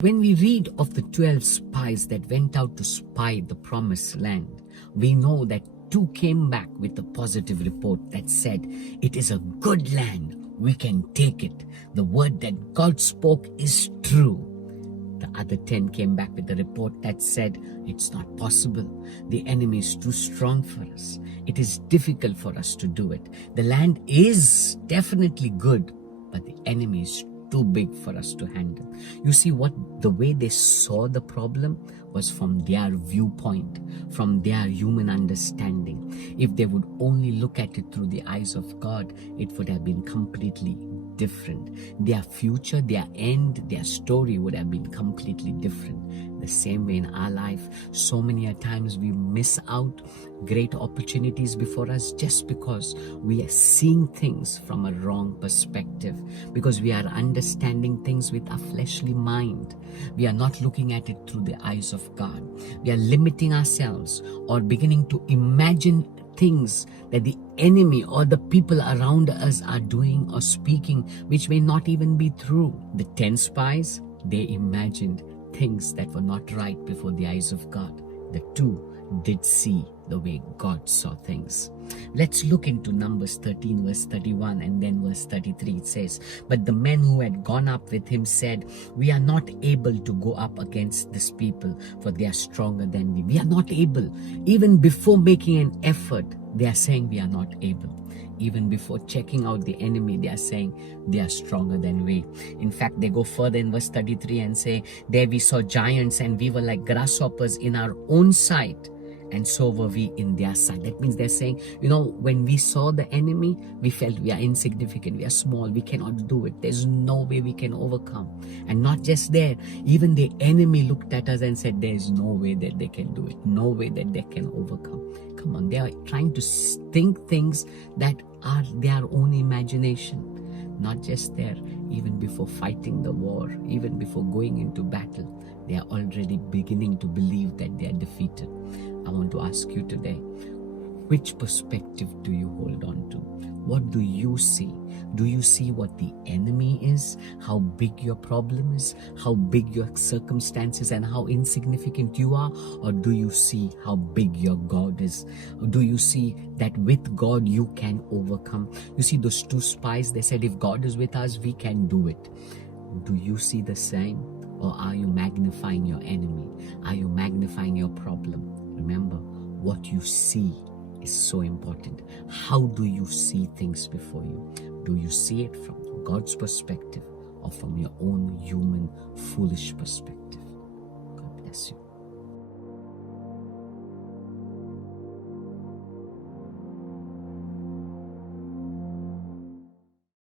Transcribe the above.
When we read of the 12 spies that went out to spy the promised land, we know that 2 came back with a positive report that said, it is a good land, we can take it. The word that God spoke is true. The other 10 came back with a report that said, it's not possible. The enemy is too strong for us. It is difficult for us to do it. The land is definitely good, but the enemy is too big for us to handle. You see, the way they saw the problem was from their viewpoint, from their human understanding. If they would only look at it through the eyes of God, it would have been completely different. Their future, their end, their story would have been completely different. The same way in our life, so many a times we miss out great opportunities before us just because we are seeing things from a wrong perspective, because we are understanding things with our fleshly mind. We are not looking at it through the eyes of God. We are limiting ourselves or beginning to imagine things that the enemy or the people around us are doing or speaking, which may not even be true. The 10 spies, they imagined things that were not right before the eyes of God. The 2 did see the way God saw things. Let's look into Numbers 13 verse 31 and then verse 33. It says, but the men who had gone up with him said, we are not able to go up against this people, for they are stronger than we. We are not able. Even before making an effort, they are saying we are not able. Even before checking out the enemy, they are saying they are stronger than we. In fact, they go further in verse 33 and say, there we saw giants and we were like grasshoppers in our own sight, and so were we in their sight. That means they're saying, when we saw the enemy, we felt we are insignificant, we are small, we cannot do it. There's no way we can overcome. And not just there, even the enemy looked at us and said, there's no way that they can do it, no way that they can overcome. Come on, they are trying to think things that are their own imagination. Not just there, even before fighting the war, even before going into battle, they are already beginning to believe that they are defeated. I want to ask you today, which perspective do you hold on to? What do you see? Do you see what the enemy is? How big your problem is? How big your circumstances and how insignificant you are? Or do you see how big your God is? Or do you see that with God you can overcome? You see, those 2 spies, they said, if God is with us, we can do it. Do you see the same? Or are you magnifying your enemy? Are you magnifying your problem? Remember, what you see is so important. How do you see things before you? Do you see it from God's perspective or from your own human, foolish perspective? God bless you.